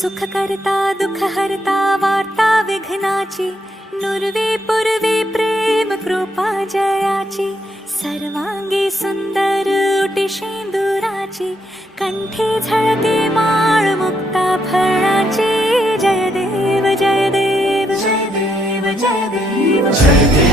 सुख करता दुःख हरता वार्ता विघ्नाची, नुरवे पुरवे प्रेम कृपा जयाची, सर्वांगी सुंदर उटी शेंदुराची, कंठी झळके माळ मुक्ता फळाची. जय देव जय देव जय देव जय देव जय देव.